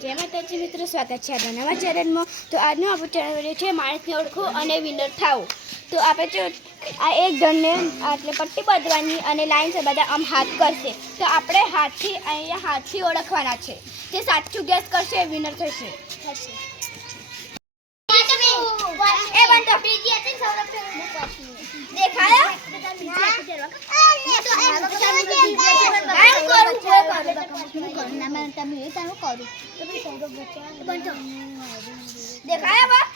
જય માતાજી મિત્રો, સ્વાગત છે આપણા નવા ચેનલમાં। તો આજનો આપણો ચેનલ છે માણસને ઓળખો અને વિનર થાઓ। તો આપણે આ એક જણને એટલે પટ્ટી બાંધવાની અને લાઈન છે બધા આમ હાથ કરશે। તો આપણે હાથથી અહીંયા હાથથી ઓળખવાના છે। જે સાચું ગેસ કરશે એ વિનર થશે। એ બંધો દેખાયો દેખાયા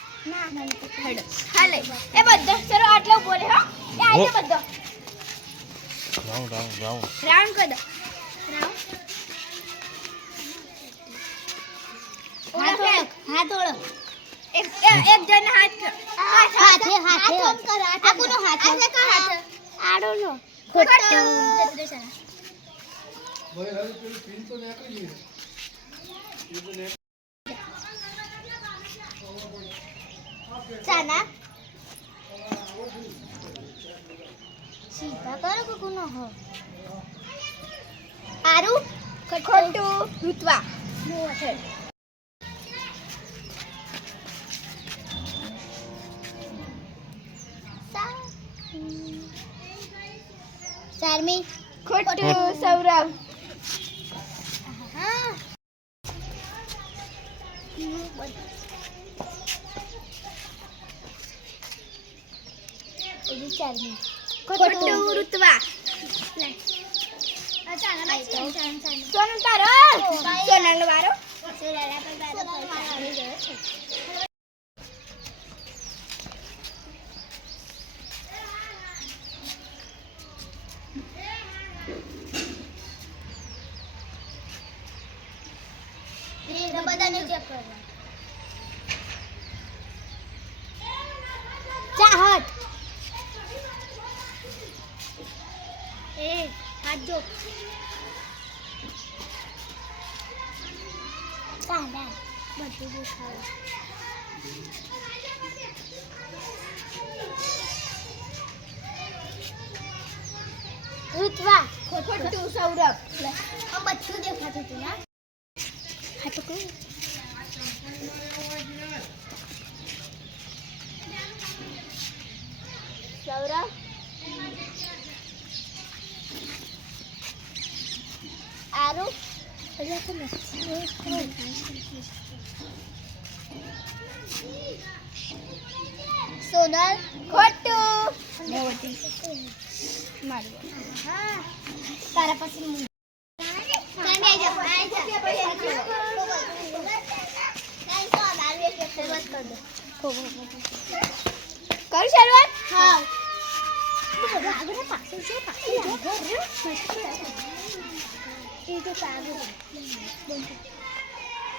હાલે એ બધો ચલો આટલો બોલે હો એ આટલો બધો રાઉન્ડ કર દો હાથ ઓળખ એક જણ હાથ આપુનો હાથ આડો નો ખોટું ચાના સીધા કરો કે કોનો હો આરુ ખોટું રૂતવા ચારમી ખોટું સૌરવ ચારમી ખોટું ઋત્વા સોનલ તારો સોનલ વારો બધાને ચેક કરવા ચાહત એ હાથ જો કાંડા બધું દેખાય ઋત્વા ખોટું સૌરભ આ બધું દેખાતું હતું ના હા તો કોઈ સૌરભ આરુ સોનલ ખોટું તારા પછી કરું શરૂઆત હા આગળ પાછળ છે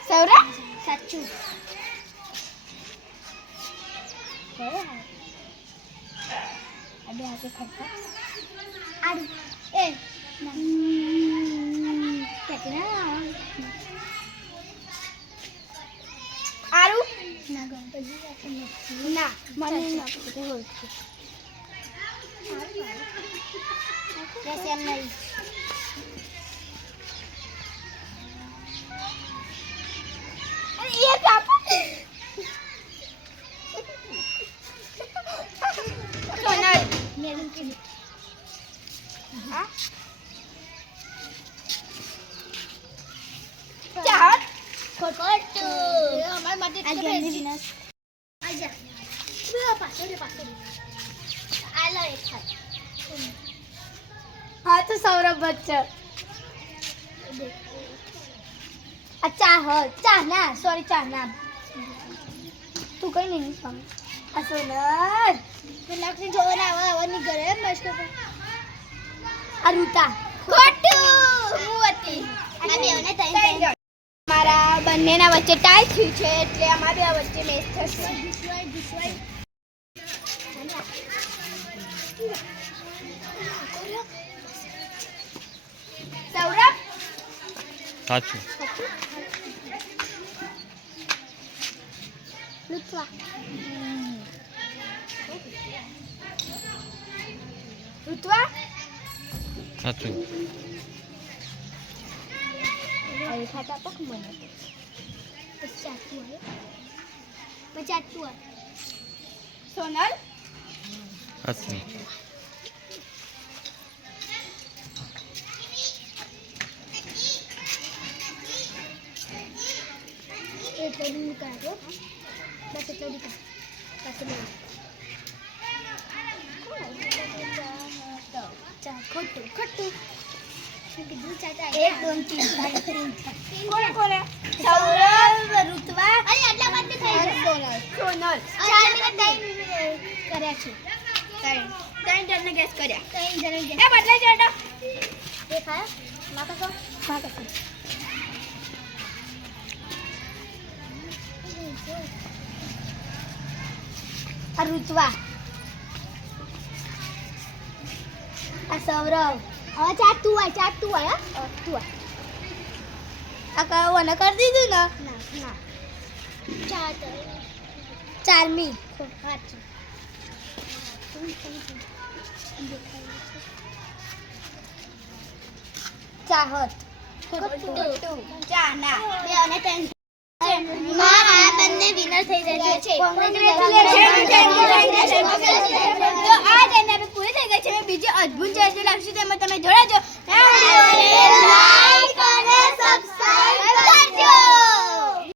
સૌરભ સાચું અબે આગે ખડકા આડુ એ કેટલા આરુ ના ગણપતિ ના મને ના પૂછે હોય છે कैसे हम नहीं अरे ये क्या सोनल मेरे के हाँ चाहत खोटू हमारे माते आजा पास आला एक हाथ हाँ तो सौरभ बच्चा अच्छा हो चाहना सॉरी चाहना तू कहीं नहीं समझ असोनर मैं लक्ष्मी जोना आवा नहीं करे मस्त पे अरुता खोटू मुवती अभी होने टाइम हमारा બંનેના વચ્ચે ટાઈ થયું છે એટલે અમારી આ વચ્ચે મેચ થશે સૌરભ સાચું ઋત્વા ઋત્વા સાચું હવે ખાતા પક મને પછી આ તું સોનલ હાચું એટલો દી કાઢો બસ એટલો દી કાઢો ચા ખોટું ખોટું એક દોન તીન કોને કોને સૌરભ ઋત્વા અરે આટલા માટે થઈ ગયું સોનલ 4 મિનિટ કર્યા છે ત્રણ જણને ગેસ કર્યા ત્રણ જણને ગેસ એ બદલાઈ જડો એ ખાય માકા કો માકા કો આ ઋત્વા આ સૌરભ હવે ચાર તું આય તું આ કાવને કરી દીધું ને ના ચારમી ચાહત ચાના બે અને ત્રણ માં આ બંને વિનર થઈ રહ્યા છે કોંગ્રેચ્યુલેશન તો આ ચેનલ પૂરી થઈ ગઈ છે બીજી અદ્ભુત ચર્ચા લાગશે તેમાં તમે જોડાજો